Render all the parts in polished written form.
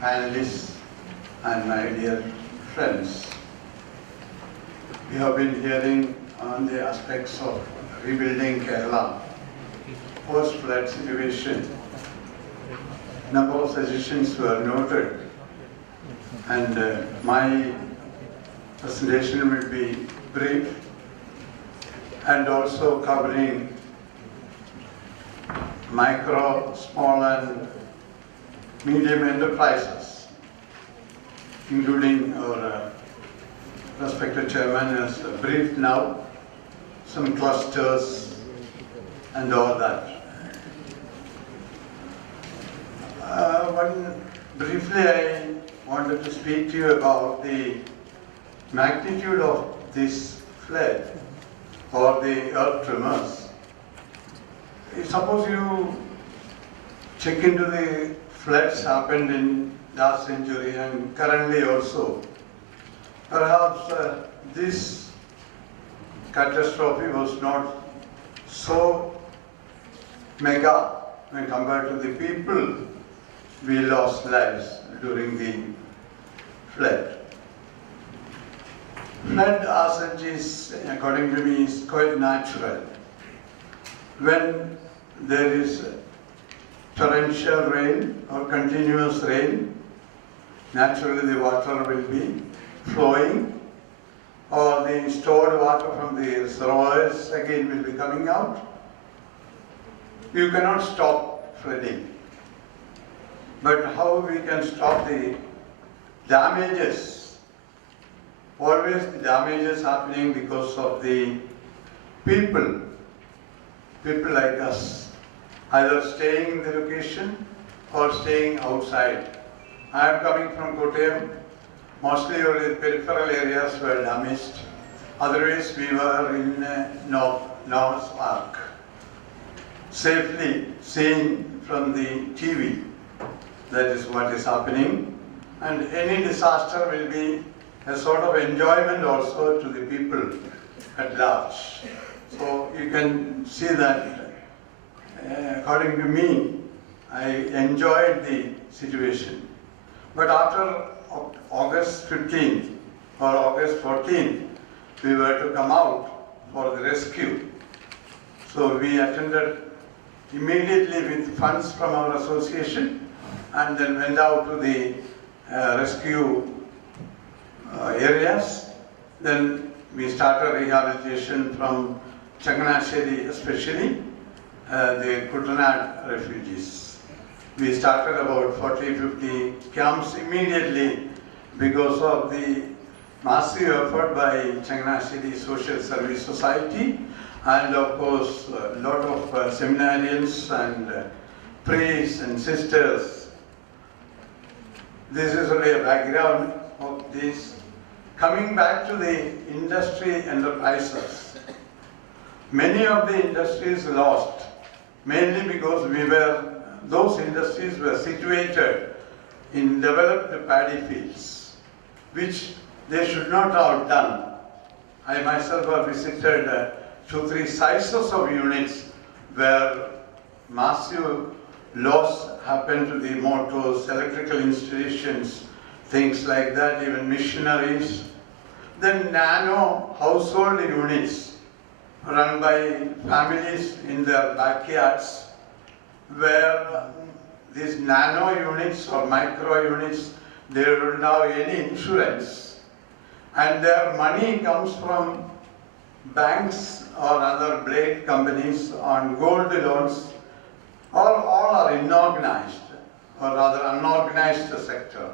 panelists and my dear friends. We have been hearing on the aspects of rebuilding Kerala, post-flood situation. Number of suggestions were noted, and my presentation will be brief and also covering micro, small and medium enterprises, including our respected chairman has briefed now, some clusters and all that. Briefly, I wanted to speak to you about the magnitude of this flood or the earth tremors. Suppose you check into the floods happened in last century and currently also. Perhaps this catastrophe was not so mega when compared to the people we lost lives during the flood. Flood as such is, according to me, is quite natural. When there is torrential rain or continuous rain, naturally the water will be flowing, or the stored water from the reservoirs again will be coming out. You cannot stop flooding. But how we can stop the damages? Always the damages happening because of the people like us, either staying in the location or staying outside. I am coming from Kottayam. Mostly only the peripheral areas were damaged. Otherwise, we were in Noah's Ark, safely seeing from the TV. That is what is happening. And any disaster will be a sort of enjoyment also to the people at large. So you can see that, according to me, I enjoyed the situation. But after August 15th or August 14th, we were to come out for the rescue. So we attended immediately with funds from our association and then went out to the rescue areas. Then we started rehabilitation from Changanasheri, especially the Kuttanad refugees. We started about 40-50 camps immediately because of the massive effort by Changanasheri Social Service Society and of course a lot of seminarians and priests and sisters. This is only a background of this. Coming back to the industry enterprises, many of the industries lost, mainly because those industries were situated in developed paddy fields, which they should not have done. I myself have visited 2-3 sizes of units where massive loss happened to the motors, electrical installations, things like that, even machineries. Then nano household units run by families in their backyards, where these nano units or micro units, they don't have any insurance, and their money comes from banks or other blade companies on gold loans, or all are inorganized, or rather unorganized sector.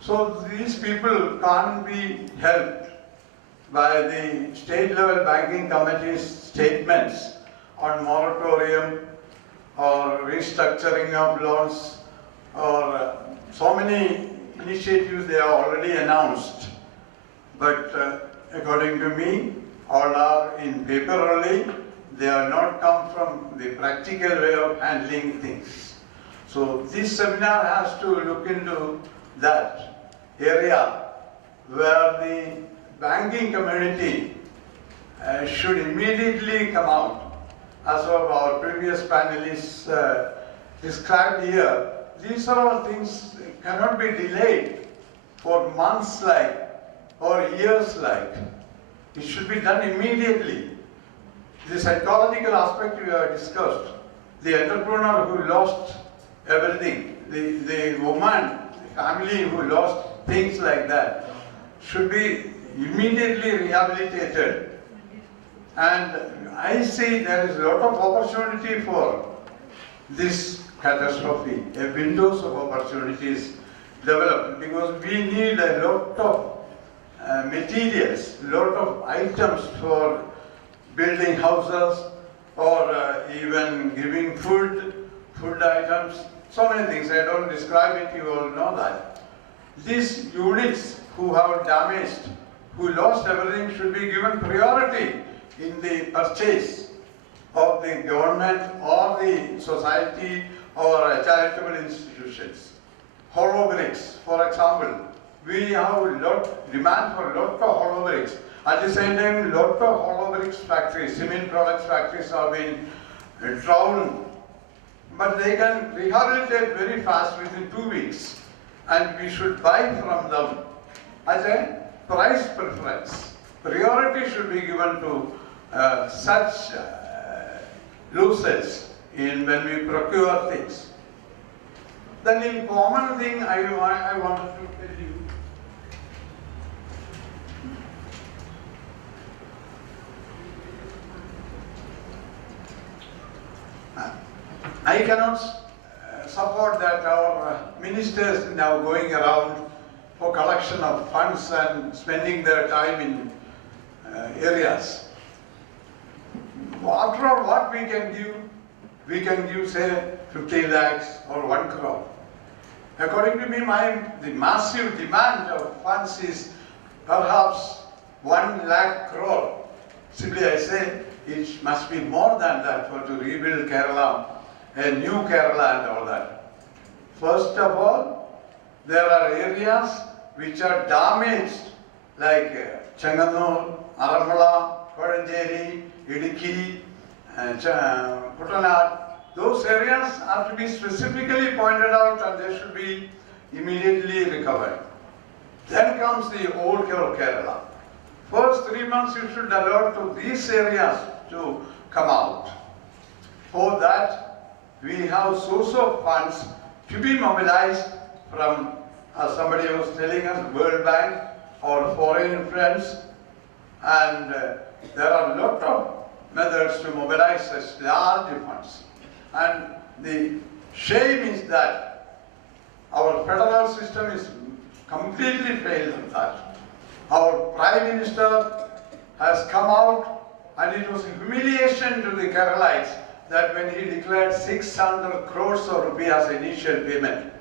So these people can't be helped by the state level banking committee's statements on moratorium or restructuring of loans, or so many initiatives they have already announced. But according to me, all are in paper only. They have not come from the practical way of handling things. So this seminar has to look into that area where the banking community should immediately come out. As of our previous panelists described here, these are all things cannot be delayed for months or years It should be done immediately. The psychological aspect we have discussed, the entrepreneur who lost everything, the woman, the family who lost things like that, should be immediately rehabilitated. And I see there is a lot of opportunity for this catastrophe, a windows of opportunities developed, because we need a lot of materials, lot of items for building houses or even giving food items, so many things. I don't describe it, you all know that. These units who have damaged, who lost everything, should be given priority in the purchase of the government or the society or charitable institutions. Hollow bricks, for example, we have demand for lot of hollow bricks. At the same time, lot of hollow bricks factories, cement products factories have been drowned. But they can rehabilitate very fast within 2 weeks. And we should buy from them as a price preference. Priority should be given to such losses when we procure things. Then in common thing I wanted to tell you. I cannot support that our ministers now going around for collection of funds and spending their time in areas. After all, what we can give? We can give, say, 50 lakhs or 1 crore. According to me, the massive demand of funds is perhaps 1 lakh crore. Simply I say, it must be more than that to rebuild Kerala, a new Kerala and all that. First of all, there are areas which are damaged, like Changanur, Aramala, Kodanjeri, Idiki, Kuttanad. Those areas are to be specifically pointed out and they should be immediately recovered. Then comes the old Kerala. First 3 months you should allow to these areas to come out. For that, we have source of funds to be mobilized from, as somebody was telling us, World Bank or foreign friends. And there are a lot of methods to mobilize such large funds. And the shame is that our federal system is completely failed in that. Our Prime Minister has come out and it was a humiliation to the Keralites that when he declared 600 crores of rupees as initial payment.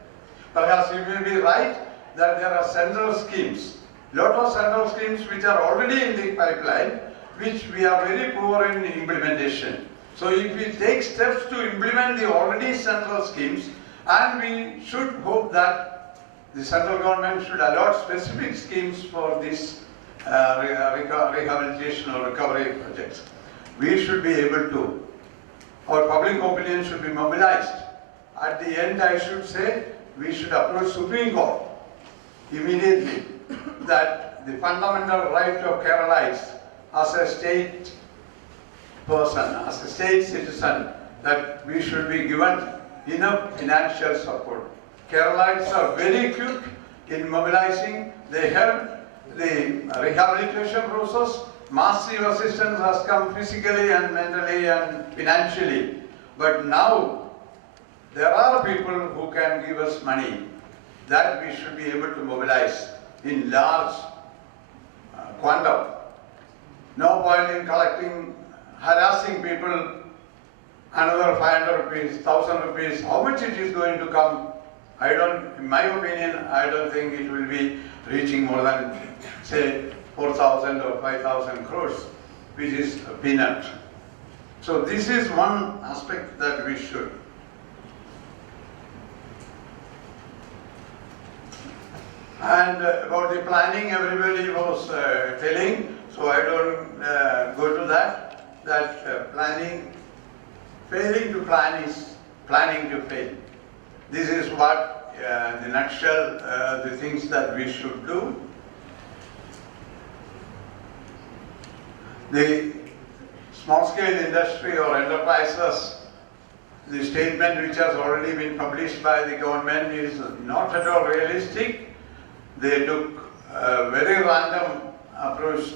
Perhaps you may be right that there are central schemes, lot of central schemes which are already in the pipeline, which we are very poor in implementation. So if we take steps to implement the already central schemes, and we should hope that the central government should allot specific schemes for this rehabilitation or recovery projects. We should be able to, our public opinion should be mobilized. At the end, I should say, we should approach Supreme Court immediately that the fundamental right of Keralites as a state person, as a state citizen, that we should be given enough financial support. Keralites are very quick in mobilizing. They help the rehabilitation process. Massive assistance has come physically and mentally and financially. But now, there are people who can give us money that we should be able to mobilize in large quantum. No point in collecting, harassing people, another 500 rupees, 1000 rupees, how much it is going to come? In my opinion, I don't think it will be reaching more than, say, 4,000 or 5,000 crores, which is a peanut. So this is one aspect that we should. And about the planning, everybody was telling, so I don't go to that planning, failing to plan is planning to fail. This is what, the nutshell, the things that we should do. The small-scale industry or enterprises, the statement which has already been published by the government is not at all realistic. They took a very random approach,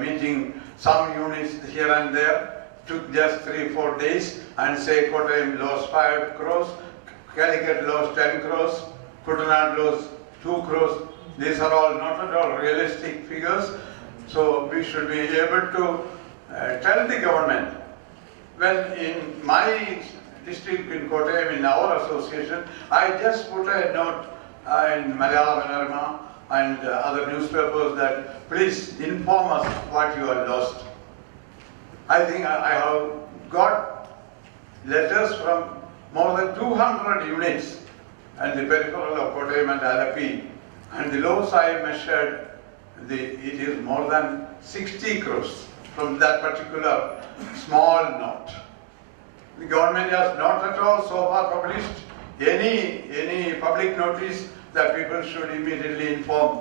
meeting some units here and there, took just 3-4 days and say Kottayam lost 5 crores, Calicut lost 10 crores, Kuttanad lost 2 crores. These are all not at all realistic figures. So we should be able to tell the government. When in my district in Kottayam, in our association, I just put a note in Malayalam Manorama and other newspapers that please inform us what you have lost. I think I have got letters from more than 200 units and the peripheral of Kottayam and Alapi, and the loss I measured, it is more than 60 crores from that particular small note. The government has not at all so far published any public notice that people should immediately inform,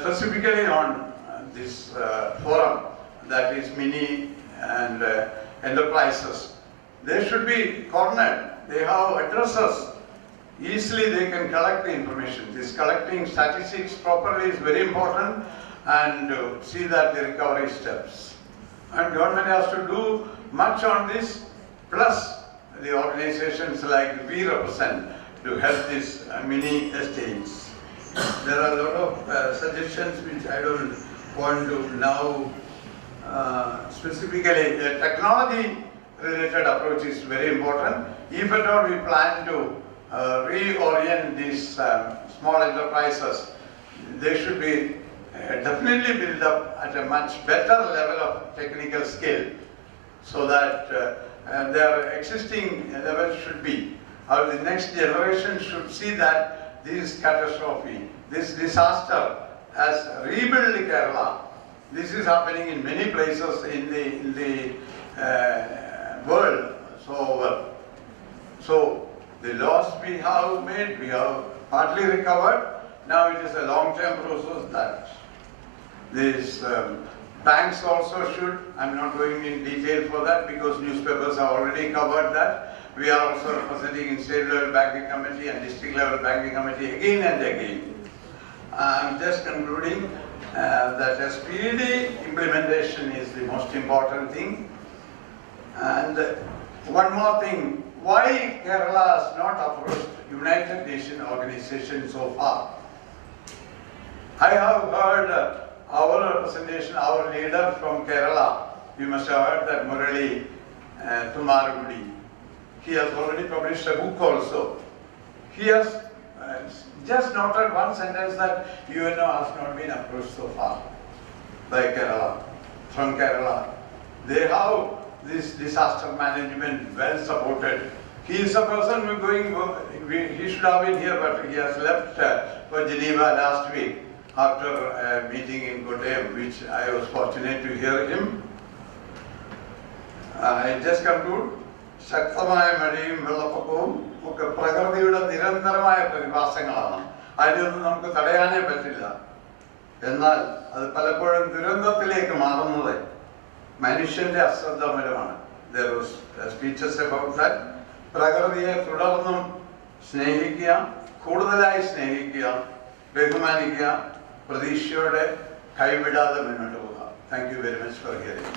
specifically on this forum, that is mini and enterprises. They should be cornered. They have addresses. Easily they can collect the information. This collecting statistics properly is very important, and see that the recovery steps. And government has to do much on this, plus the organizations like we represent to help these mini estates. There are a lot of suggestions which I don't want to now specifically. The technology related approach is very important. If at all we plan to reorient these small enterprises, they should be definitely built up at a much better level of technical skill, so that their existing level should be, or the next generation should see that this catastrophe, this disaster has rebuilt Kerala. This is happening in many places in the world. So the loss we have made, we have partly recovered. Now it is a long-term process that these banks also should. I'm not going in detail for that because newspapers have already covered that. We are also representing in state level banking committee and district level banking committee again and again. I'm just concluding that a speedy implementation is the most important thing. And one more thing, why Kerala has not approached United Nations organization so far? I have heard our representation, our leader from Kerala, you must have heard that Murali Tumarugudi. He has already published a book also. He has just noted one sentence that UNO has not been approached so far by Kerala, from Kerala. They have this disaster management well supported. He is a person who he should have been here, but he has left for Geneva last week after a meeting in Kottayam, which I was fortunate to hear him. I just conclude. ശക്തമായ മഴയും വെള്ളപ്പൊക്കവും ഒക്കെ പ്രകൃതിയുടെ നിരന്തരമായ പ്രതിഭാസങ്ങളാണ്. അതിനൊന്നും നമുക്ക് തടയാനേ പറ്റില്ല. എന്നാൽ അത് പലപ്പോഴും ദുരന്തത്തിലേക്ക് മാറുന്നത് മനുഷ്യന്റെ അശ്രദ്ധ മൂലമാണ്. There was speeches about that. പ്രകൃതിയെ തുടർന്നും സ്നേഹിക്കുക, കൂടുതലായി സ്നേഹിക്കുക, ബഹുമാനിക്കുക, പ്രതീക്ഷയോടെ കൈവിടാതെ മുന്നോട്ട് പോകുക. Thank you very much for hearing.